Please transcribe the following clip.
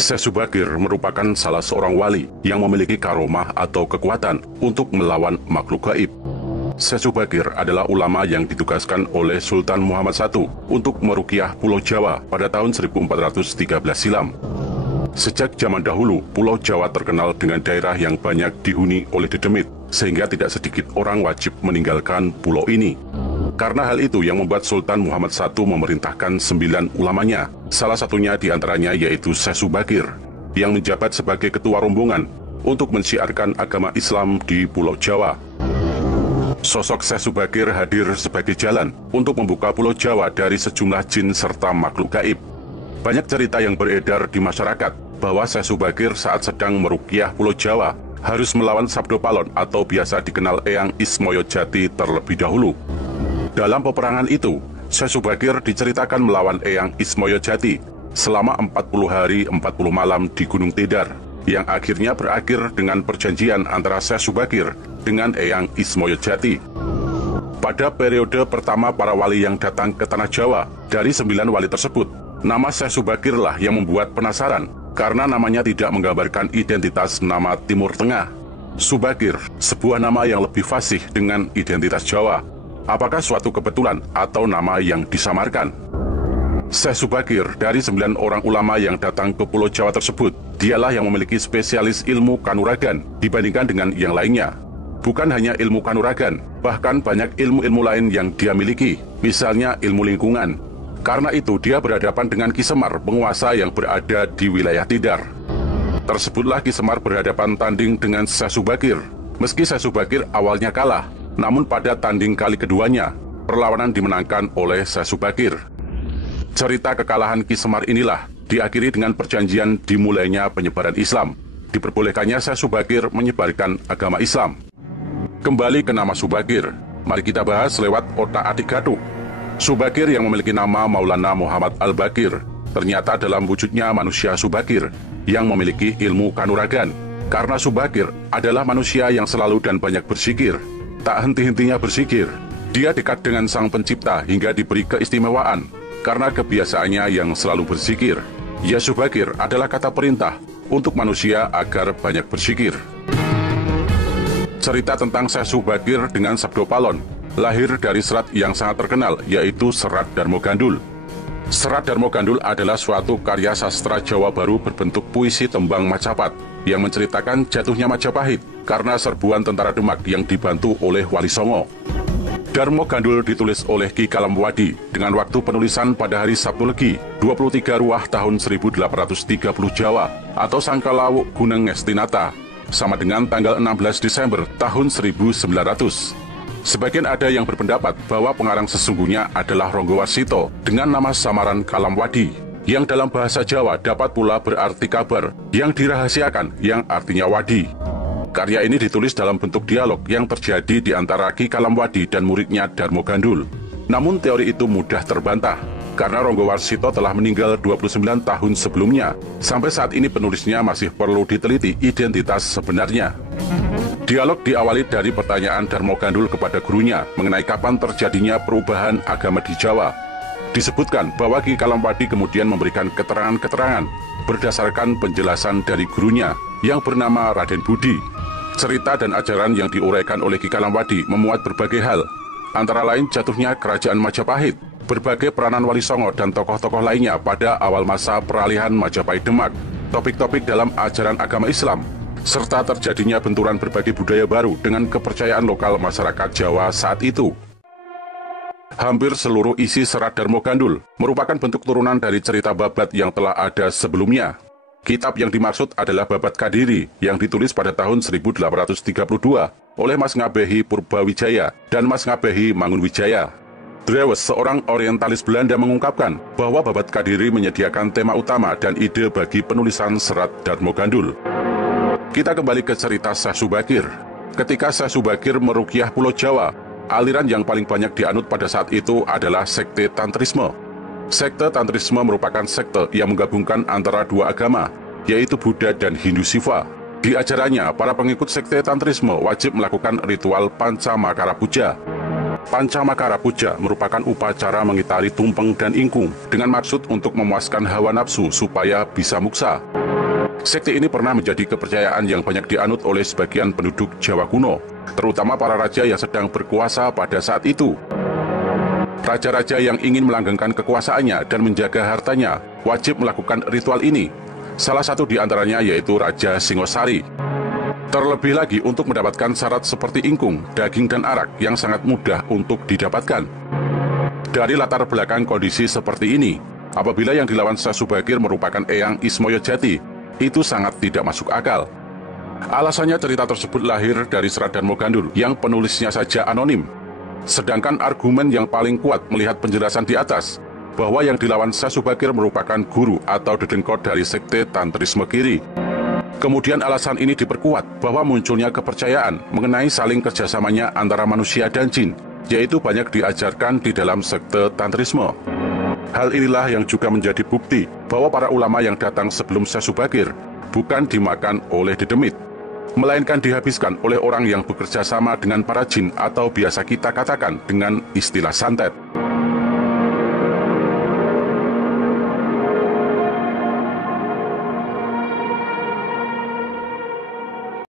Syekh Subagir merupakan salah seorang wali yang memiliki karomah atau kekuatan untuk melawan makhluk gaib. Syekh Subagir adalah ulama yang ditugaskan oleh Sultan Muhammad I untuk meruqyah Pulau Jawa pada tahun 1413 silam. Sejak zaman dahulu, Pulau Jawa terkenal dengan daerah yang banyak dihuni oleh dedemit, sehingga tidak sedikit orang wajib meninggalkan pulau ini. Karena hal itu yang membuat Sultan Muhammad I memerintahkan 9 ulamanya, salah satunya diantaranya yaitu Syekh Subagir, yang menjabat sebagai ketua rombongan untuk mensyiarkan agama Islam di Pulau Jawa. Sosok Syekh Subagir hadir sebagai jalan untuk membuka Pulau Jawa dari sejumlah jin serta makhluk gaib. Banyak cerita yang beredar di masyarakat bahwa Syekh Subagir saat sedang meruqyah Pulau Jawa harus melawan Sabdo Palon atau biasa dikenal Eyang Ismoyo Jati terlebih dahulu. Dalam peperangan itu, Syekh Subagir diceritakan melawan Eyang Ismoyo Jati selama 40 hari 40 malam di Gunung Tidar, yang akhirnya berakhir dengan perjanjian antara Syekh Subagir dengan Eyang Ismoyo Jati. Pada periode pertama para wali yang datang ke Tanah Jawa, dari 9 wali tersebut, nama Syekh Subagir lah yang membuat penasaran karena namanya tidak menggambarkan identitas nama Timur Tengah. Subagir, sebuah nama yang lebih fasih dengan identitas Jawa. Apakah suatu kebetulan atau nama yang disamarkan? Syekh Subagir dari 9 orang ulama yang datang ke Pulau Jawa tersebut, dialah yang memiliki spesialis ilmu kanuragan dibandingkan dengan yang lainnya. Bukan hanya ilmu kanuragan, bahkan banyak ilmu-ilmu lain yang dia miliki, misalnya ilmu lingkungan. Karena itu dia berhadapan dengan Ki Semar, penguasa yang berada di wilayah Tidar. Tersebutlah Ki Semar berhadapan tanding dengan Syekh Subagir. Meski Syekh Subagir awalnya kalah, namun pada tanding kali keduanya, perlawanan dimenangkan oleh Syekh Subagir. Cerita kekalahan Ki Semar inilah diakhiri dengan perjanjian dimulainya penyebaran Islam. Diperbolehkannya Syekh Subagir menyebarkan agama Islam. Kembali ke nama Subagir, mari kita bahas lewat otak-atik Gatuk. Subagir yang memiliki nama Maulana Muhammad Al-Bagir, ternyata dalam wujudnya manusia Subagir yang memiliki ilmu kanuragan. Karena Subagir adalah manusia yang selalu dan banyak berzikir. Tak henti-hentinya berzikir. Dia dekat dengan Sang Pencipta hingga diberi keistimewaan karena kebiasaannya yang selalu berzikir. Ya, Subagir adalah kata perintah untuk manusia agar banyak berzikir. Cerita tentang Syekh Subagir dengan Sabdo Palon lahir dari serat yang sangat terkenal, yaitu Serat Darmo Gandul. Serat Darmo Gandul adalah suatu karya sastra Jawa baru berbentuk puisi tembang Majapahit yang menceritakan jatuhnya Majapahit karena serbuan tentara Demak yang dibantu oleh Wali Songo. Darmo Gandul ditulis oleh Ki Kalamwadi dengan waktu penulisan pada hari Sabtu Legi 23 Ruah tahun 1830 Jawa atau Sangkalawuk Guneng Ngestinata, sama dengan tanggal 16 Desember tahun 1900. Sebagian ada yang berpendapat bahwa pengarang sesungguhnya adalah Ronggo Warsito dengan nama samaran Kalamwadi, yang dalam bahasa Jawa dapat pula berarti kabar yang dirahasiakan, yang artinya wadi. Karya ini ditulis dalam bentuk dialog yang terjadi di antara Ki Kalamwadi dan muridnya Darmo Gandul. Namun teori itu mudah terbantah, karena Ronggo Warsito telah meninggal 29 tahun sebelumnya. Sampai saat ini penulisnya masih perlu diteliti identitas sebenarnya. Dialog diawali dari pertanyaan Darmo Gandul kepada gurunya mengenai kapan terjadinya perubahan agama di Jawa. Disebutkan bahwa Ki Kalamwadi kemudian memberikan keterangan-keterangan berdasarkan penjelasan dari gurunya yang bernama Raden Budi. Cerita dan ajaran yang diuraikan oleh Ki Kalamwadi memuat berbagai hal, antara lain jatuhnya kerajaan Majapahit, berbagai peranan Wali Songo dan tokoh-tokoh lainnya pada awal masa peralihan Majapahit Demak, topik-topik dalam ajaran agama Islam, serta terjadinya benturan berbagai budaya baru dengan kepercayaan lokal masyarakat Jawa saat itu. Hampir seluruh isi Serat Darmo Gandul merupakan bentuk turunan dari cerita Babat yang telah ada sebelumnya. Kitab yang dimaksud adalah Babat Kadiri yang ditulis pada tahun 1832 oleh Mas Ngabehi Purbawijaya dan Mas Ngabehi Mangunwijaya. Drewes, seorang orientalis Belanda, mengungkapkan bahwa Babat Kadiri menyediakan tema utama dan ide bagi penulisan Serat Darmo Gandul. Kita kembali ke cerita Syekh Subagir. Ketika Syekh Subagir meruqyah Pulau Jawa, aliran yang paling banyak dianut pada saat itu adalah sekte Tantrisme. Sekte Tantrisme merupakan sekte yang menggabungkan antara dua agama, yaitu Buddha dan Hindu Siva. Di ajarannya, para pengikut sekte Tantrisme wajib melakukan ritual Pancamakara Puja. Pancamakara Puja merupakan upacara mengitari tumpeng dan ingkung dengan maksud untuk memuaskan hawa nafsu supaya bisa muksa. Sekte ini pernah menjadi kepercayaan yang banyak dianut oleh sebagian penduduk Jawa kuno, terutama para raja yang sedang berkuasa pada saat itu. Raja-raja yang ingin melanggengkan kekuasaannya dan menjaga hartanya wajib melakukan ritual ini. Salah satu di antaranya yaitu Raja Singosari. Terlebih lagi untuk mendapatkan syarat seperti ingkung, daging dan arak yang sangat mudah untuk didapatkan. Dari latar belakang kondisi seperti ini, apabila yang dilawan Syekh Subakir merupakan Eyang Ismoyojati, itu sangat tidak masuk akal. Alasannya cerita tersebut lahir dari Serat Darmo Gandul yang penulisnya saja anonim. Sedangkan argumen yang paling kuat melihat penjelasan di atas, bahwa yang dilawan Syekh Subakir merupakan guru atau dedengkot dari sekte Tantrisme Kiri. Kemudian alasan ini diperkuat bahwa munculnya kepercayaan mengenai saling kerjasamanya antara manusia dan jin, yaitu banyak diajarkan di dalam sekte Tantrisme. Hal inilah yang juga menjadi bukti bahwa para ulama yang datang sebelum Syekh Subakir bukan dimakan oleh dedemit, melainkan dihabiskan oleh orang yang bekerja sama dengan para jin atau biasa kita katakan dengan istilah santet.